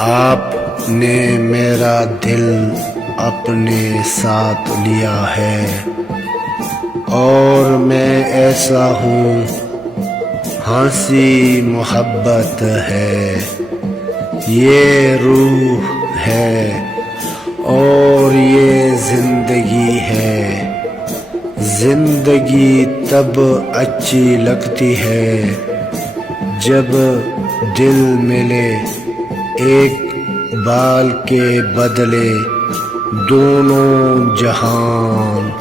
आपने मेरा दिल अपने साथ लिया है और मैं ऐसा हूँ, हंसी मोहब्बत है, ये रूह है और ये जिंदगी है। जिंदगी तब अच्छी लगती है जब दिल मिले, एक बाल के बदले दोनों जहान।